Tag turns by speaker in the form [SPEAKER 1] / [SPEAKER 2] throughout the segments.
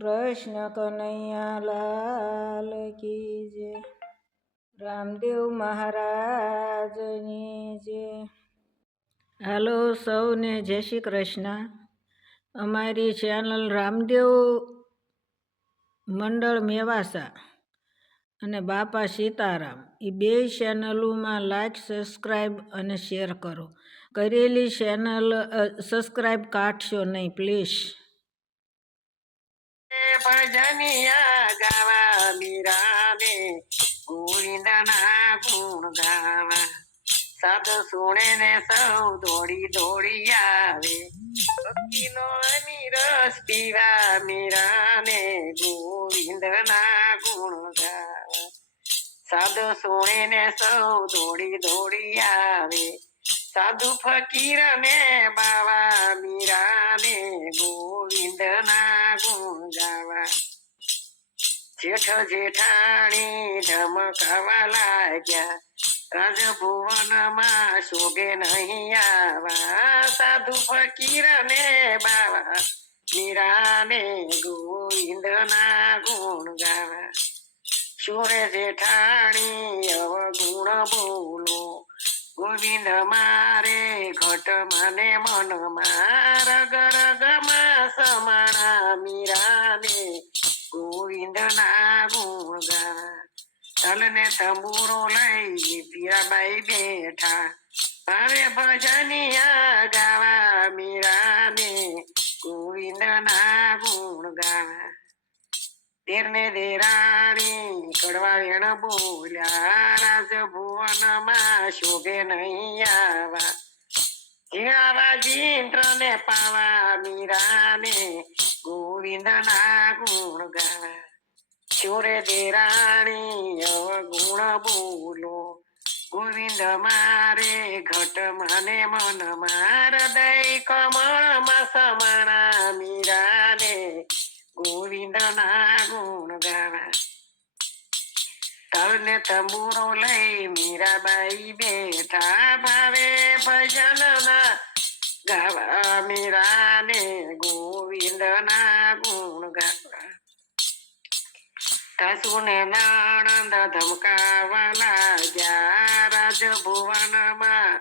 [SPEAKER 1] કૃષ્ણ કનૈયા લાલ કી જય. રામદેવ મહારાજની જય. હાલો સૌને જય શ્રી કૃષ્ણ. અમારી ચેનલ રામદેવ મંડળ મેવાસા અને બાપા સીતારામ. એ બે ચેનલોમાં લાઈક સબસ્ક્રાઈબ અને શેર કરો. કરેલી ચેનલ સબસ્ક્રાઈબ કાઢશો નહીં પ્લીઝ
[SPEAKER 2] ભજનિયા ગાવા મીરાને ગોવિંદના ગુણ ગાવા. સદ સુણે ને સૌ દોડી દોડી આવે. ભક્તિનો અમીરસ પીવા મીરાને ગોવિંદના ગુણ ગાવા. સાધુ સુણે ને સૌ દોડી દોડી આવે. સાધુ ફકીર ને બાવા જેઠ જેઠાણી ધમકાવા લાગ્યા. રાજ ભુવનમાં શોભે નહીં આવા. સાધુ ફકીર ને બાવા. મીરાને ગોવિંદ ના ગુણ ગાવા. સુરે જેઠાણી અવગુણ બોલો. ગોવિંદ મારે ઘટ મને મન માર ગરગમાં સમાણા મીરાને ગોવિંદ ના ગુણ ને તંબુરો લઈ પીરાબાઈ બેઠા. હવે ભજનિયા ગાવા ગોવિંદ ના ગુણ ગાવા. તેરને દેરાણી કડવા વેણ બોલ્યા રાજભુવનમાં શોભે નહીં આવા. ઝીણાવા ને પાવા મીરાને ગોવિંદના ગુણ ગાવા. ચોરે દેરાણી ગુણ બોલો. ગોવિંદ મારે ઘટ મને મન માર દઈ કમળમાં સમાણા મીરાને. ગોવિંદ ના ગુણ ગાવા. તલને તંબુરો લઈ મીરાબાઈ બેઠા ભાવે ભજન ના ગાવા. મીરાને ગોવિંદ ના સાસુ ને નણંદ ધમકાવા લાગ્યા રાજભુવનમાં.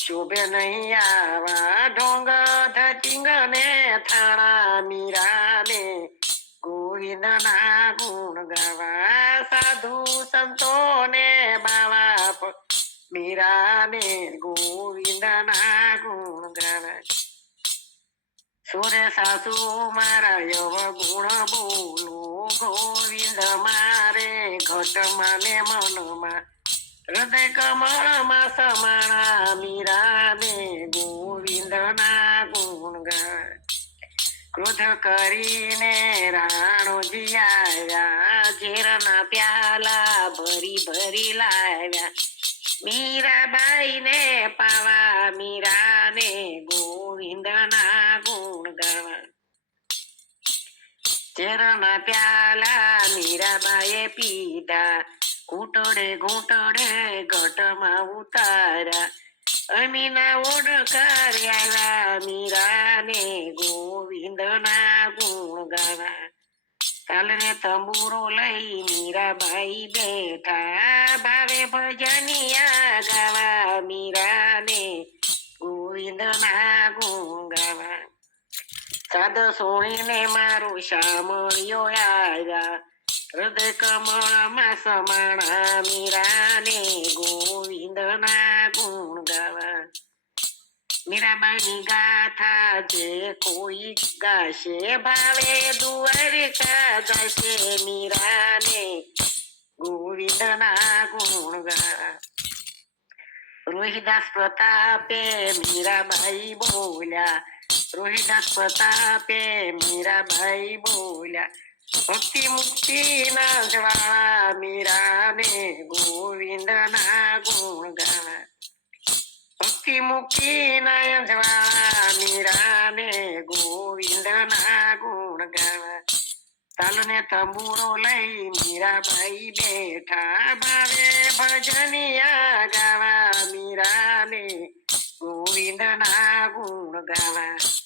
[SPEAKER 2] શોભે નહીં આવા ઢોંગ ધટીંગ ને થાણા મીરાને, ગોવિંદના ગુણ ગાવા સાધુ સંતોને બાવા મીરા ને ગોવિંદ ના ગુણ ગાવા સુરે સાસુ મારા યવ ગુણ બોલો ગોવિંદ મારે ઘટ માને મનમાં હૃદય કમળમાં સમાણા મીરા ને ગોવિંદ ના ગુણ ક્રોધ કરીને રાણો જીયા ઝેરના પ્યાલા ભરી ભરી લાવ્યા મીરાબાઈ ને પાવા મીરા ને ગોવિંદ ઝેરના પ્યાલા મીરાબાઈએ પીધા. ઘૂંટડે ઘૂંટડે ઘટમાં ઉતારા. અમીના ઓડકાર આવ્યા, મીરાને ને ગોવિંદ ના ગુણ ગાવા. કાલને તંબુરો લઈ મીરાબાઈ બેઠા, ભાવે ભજનિયા ગાવા. મીરાને ગોવિંદ ના ગુણ સાદ સોણીને મારું શામળિયો આવ્યા હૃદય કમળમાં સમાણા મીરાને ગોવિંદ ના ગુણ ગાવા મીરાબાઈની ગાથા જે કોઈ ગાશે ભાવે દ્વારકા ગાશે મીરાને ગોવિંદ ના ગુણ ગા રોહિદાસ પ્રતાપે મીરાબાઈ બોલ્યા રોહિદાસ પ્રતાપે મીરાબાઈ બોલ્યા ભક્તિ મુક્તિ ના જવાળા મીરા ને ગોવિંદ ના ગુણ ગાવા ભક્તિ મુક્તિ ના જવાળા મીરા ગોવિંદ ના ગુણ ગાવા તાલ ને તંબુરો લઈ મીરાબાઈ બેઠા ભાવે ભજનિયા ગાવા મીરા ને ગોવિંદ ના ગુણ ગાવા